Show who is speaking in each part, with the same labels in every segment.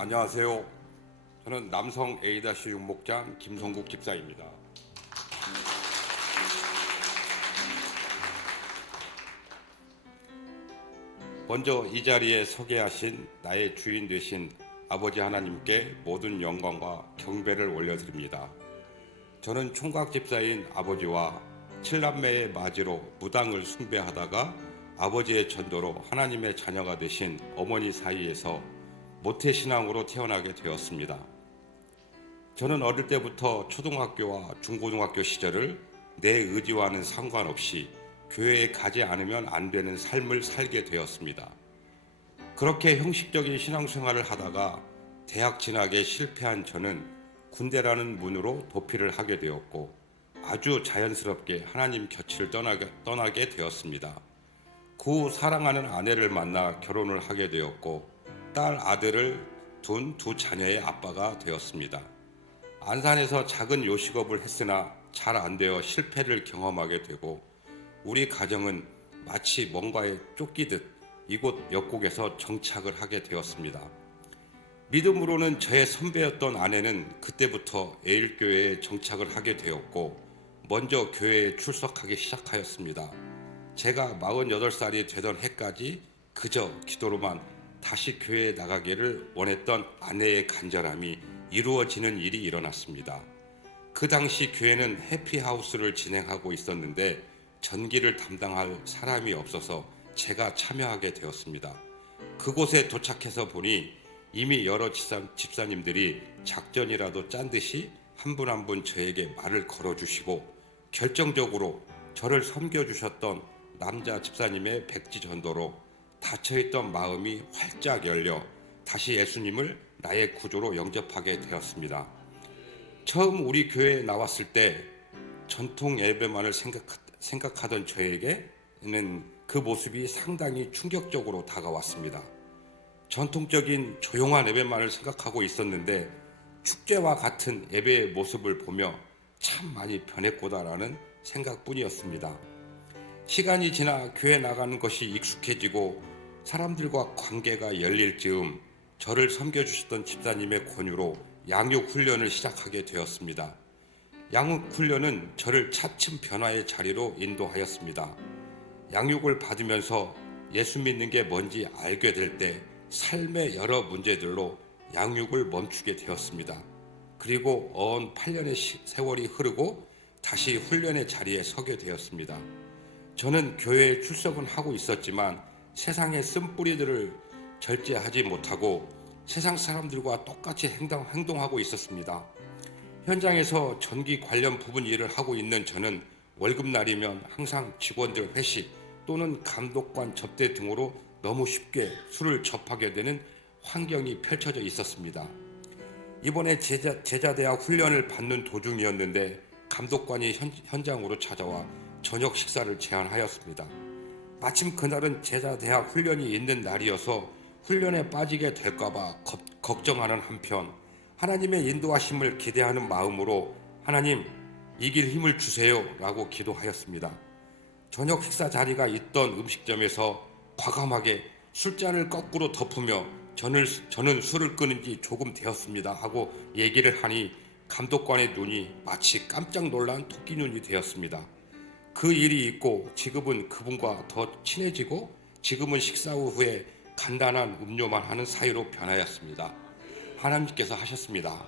Speaker 1: 안녕하세요. 저는 남성 A-6 목장 김성국 집사입니다. 먼저 이 자리에 서게 하신 나의 주인 되신 아버지 하나님께 모든 영광과 경배를 올려드립니다. 저는 총각 집사인 아버지와 칠남매의 맞이로 무당을 숭배하다가 아버지의 전도로 하나님의 자녀가 되신 어머니 사이에서 모태신앙으로 태어나게 되었습니다. 저는 어릴 때부터 초등학교와 중고등학교 시절을 내 의지와는 상관없이 교회에 가지 않으면 안 되는 삶을 살게 되었습니다. 그렇게 형식적인 신앙생활을 하다가 대학 진학에 실패한 저는 군대라는 문으로 도피를 하게 되었고 아주 자연스럽게 하나님 곁을 떠나게, 떠나게 되었습니다. 그후 사랑하는 아내를 만나 결혼을 하게 되었고 딸 아들을 둔 두 자녀의 아빠가 되었습니다. 안산에서 작은 요식업을 했으나 잘 안 되어 실패를 경험하게 되고 우리 가정은 마치 뭔가에 쫓기듯 이곳 역곡에서 정착을 하게 되었습니다. 믿음으로는 저의 선배였던 아내는 그때부터 에일교회에 정착을 하게 되었고 먼저 교회에 출석하기 시작하였습니다. 제가 48살이 되던 해까지 그저 기도로만 다시 교회에 나가기를 원했던 아내의 간절함이 이루어지는 일이 일어났습니다. 그 당시 교회는 해피하우스를 진행하고 있었는데 전기를 담당할 사람이 없어서 제가 참여하게 되었습니다. 그곳에 도착해서 보니 이미 여러 집사, 집사님들이 작전이라도 짠 듯이 한 분 한 분 저에게 말을 걸어주시고 결정적으로 저를 섬겨주셨던 남자 집사님의 백지 전도로 닫혀있던 마음이 활짝 열려 다시 예수님을 나의 구조로 영접하게 되었습니다. 처음 우리 교회에 나왔을 때 전통 예배만을 생각, 생각하 던 저에게는 그 모습이 상당히 충격적으로 다가왔습니다. 전통적인 조용한 예배만을 생각하고 있었는데 축제와 같은 예배의 모습을 보며 참 많이 변했구나라는 생각뿐이었습니다. 시간이 지나 교회 나가는 것이 익숙해지고 사람들과 관계가 열릴 즈음 저를 섬겨주셨던 집사님의 권유로 양육 훈련을 시작하게 되었습니다. 양육 훈련은 저를 차츰 변화의 자리로 인도하였습니다. 양육을 받으면서 예수 믿는 게 뭔지 알게 될 때 삶의 여러 문제들로 양육을 멈추게 되었습니다. 그리고 어언 8년의 세월이 흐르고 다시 훈련의 자리에 서게 되었습니다. 저는 교회에 출석은 하고 있었지만 세상의 쓴뿌리들을 절제하지 못하고 세상 사람들과 똑같이 행동, 행동 하고 있었습니다. 현장에서 전기 관련 부분 일을 하고 있는 저는 월급날이면 항상 직원들 회식 또는 감독관 접대 등으로 너무 쉽게 술을 접하게 되는 환경이 펼쳐져 있었습니다. 이번에 제자, 제자대학 훈련을 받는 도중이었는데 감독관이 현, 현장으로 찾아와 저녁 식사를 제안하였습니다. 마침 그날은 제자 대학 훈련이 있는 날이어서 훈련에 빠지게 될까봐 걱정하는 한편 하나님의 인도하심을 기대하는 마음으로 하나님 이길 힘을 주세요 라고 기도하였습니다. 저녁 식사 자리가 있던 음식점에서 과감하게 술잔을 거꾸로 덮으며 저는, 저는 술을 끊은 지 조금 되었습니다 하고 얘기를 하니 감독관의 눈이 마치 깜짝 놀란 토끼 눈이 되었습니다. 그 일이 있고 지금은 그분과 더 친해지고 지금은 식사 후에 간단한 음료만 하는 사이로 변하였습니다. 하나님께서 하셨습니다.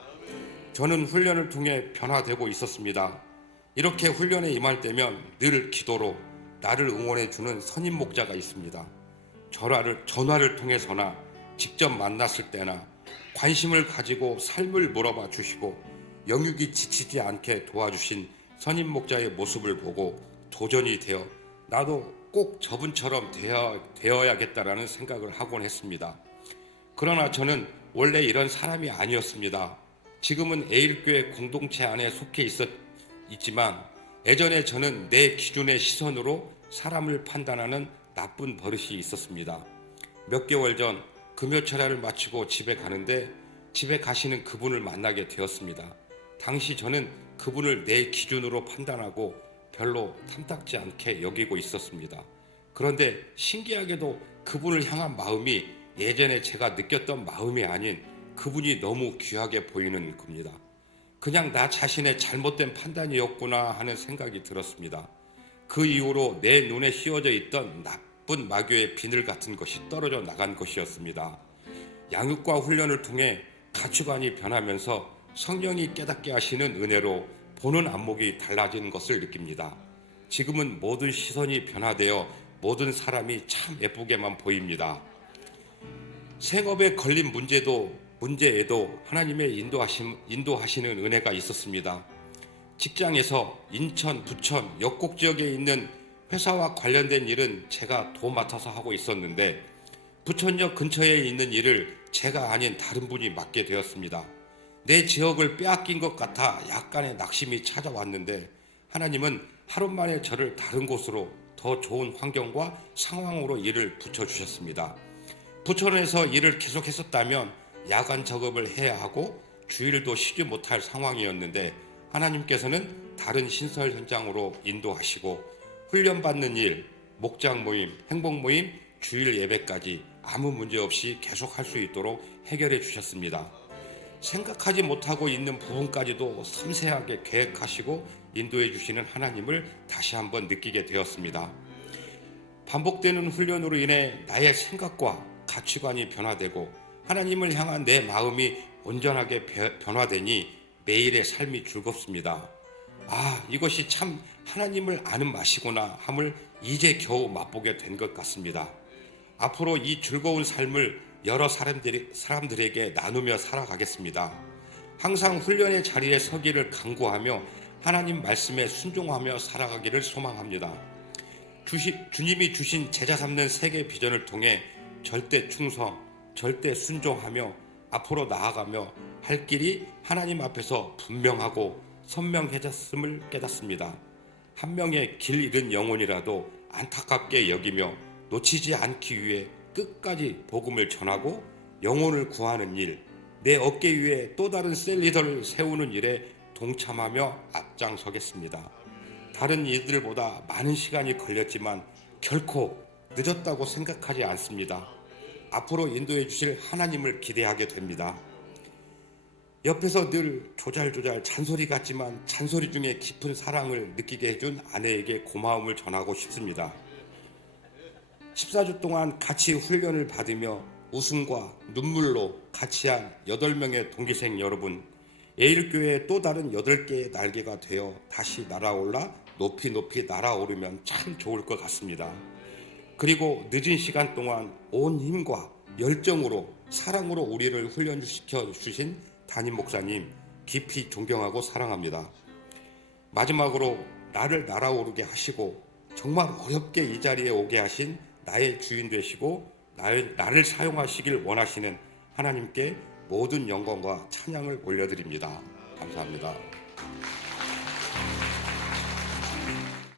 Speaker 1: 저는 훈련을 통해 변화되고 있었습니다. 이렇게 훈련에 임할 때면 늘 기도로 나를 응원해 주는 선임 목자가 있습니다. 전화를 전화를 통해서나 직접 만났을 때나 관심을 가지고 삶을 물어봐 주시고 영육이 지치지 않게 도와주신 선임 목자의 모습을 보고 도전이 되어 나도 꼭 저분처럼 되어, 되어야겠다라는 생각을 하곤 했습니다. 그러나 저는 원래 이런 사람이 아니었습니다. 지금은 에일교회 공동체 안에 속해 있었, 있지만 예전에 저는 내 기준의 시선으로 사람을 판단하는 나쁜 버릇이 있었습니다. 몇 개월 전 금요 철야를 마치고 집에 가는데 집에 가시는 그분을 만나게 되었습니다. 당시 저는 그분을 내 기준으로 판단하고 별로 탐탁지 않게 여기고 있었습니다. 그런데 신기하게도 그분을 향한 마음이 예전에 제가 느꼈던 마음이 아닌 그분이 너무 귀하게 보이는 겁니다. 그냥 나 자신의 잘못된 판단이었구나 하는 생각이 들었습니다. 그 이후로 내 눈에 씌워져 있던 나쁜 마귀의 비늘 같은 것이 떨어져 나간 것이었습니다. 양육과 훈련을 통해 가치관이 변하면서 성령이 깨닫게 하시는 은혜로 보는 안목이 달라지는 것을 느낍니다. 지금은 모든 시선이 변화되어 모든 사람이 참 예쁘게만 보입니다. 생업에 걸린 문제도 문제에도 하나님의 인도하심, 인도하시는 은혜가 있었습니다. 직장에서 인천, 부천, 역곡 지역에 있는 회사와 관련된 일은 제가 도 맡아서 하고 있었는데 부천역 근처에 있는 일을 제가 아닌 다른 분이 맡게 되었습니다. 내 지역을 빼앗긴 것 같아 약간의 낙심이 찾아왔는데 하나님은 하루 만에 저를 다른 곳으로 더 좋은 환경과 상황으로 일을 붙여주셨습니다. 부천에서 일을 계속했었다면 야간 작업을 해야 하고 주일도 쉬지 못할 상황이었는데 하나님께서는 다른 신설 현장으로 인도하시고 훈련받는 일, 목장 모임, 행복 모임, 주일 예배까지 아무 문제 없이 계속할 수 있도록 해결해 주셨습니다. 생각하지 못하고 있는 부분까지도 섬세하게 계획하시고 인도해 주시는 하나님을 다시 한번 느끼게 되었습니다. 반복되는 훈련으로 인해 나의 생각과 가치관이 변화되고 하나님을 향한 내 마음이 온전하게 배- 변화되니 매일의 삶이 즐겁습니다. 아, 이것이 참 하나님을 아는 맛이구나 함을 이제 겨우 맛보게 된 것 같습니다. 앞으로 이 즐거운 삶을 여러 사람들이, 사람들에게 나누며 살아가겠습니다. 항상 훈련의 자리에 서기를 강구하며 하나님 말씀에 순종하며 살아가기를 소망합니다. 주시, 주님이 주신 제자 삼는 세계 비전을 통해 절대 충성, 절대 순종하며 앞으로 나아가며 할 길이 하나님 앞에서 분명하고 선명해졌음을 깨닫습니다. 한 명의 길 잃은 영혼이라도 안타깝게 여기며 놓치지 않기 위해 끝까지 복음을 전하고 영혼을 구하는 일, 내 어깨 위에 또 다른 셀리더를 세우는 일에 동참하며 앞장서겠습니다. 다른 이들보다 많은 시간이 걸렸지만 결코 늦었다고 생각하지 않습니다. 앞으로 인도해 주실 하나님을 기대하게 됩니다. 옆에서 늘 조잘조잘 잔소리 같지만 잔소리 중에 깊은 사랑을 느끼게 해준 아내에게 고마움을 전하고 싶습니다. 14주 동안 같이 훈련을 받으며 웃음과 눈물로 같이 한 8명의 동기생 여러분, 예일교회의 또 다른 8개의 날개가 되어 다시 날아올라 높이 높이 날아오르면 참 좋을 것 같습니다. 그리고 늦은 시간 동안 온 힘과 열정으로 사랑으로 우리를 훈련시켜 주신 담임 목사님 깊이 존경하고 사랑합니다. 마지막으로 나를 날아오르게 하시고 정말 어렵게 이 자리에 오게 하신 나의 주인 되시고 나의, 나를 사용하시길 원하시는 하나님께 모든 영광과 찬양을 올려드립니다. 감사합니다.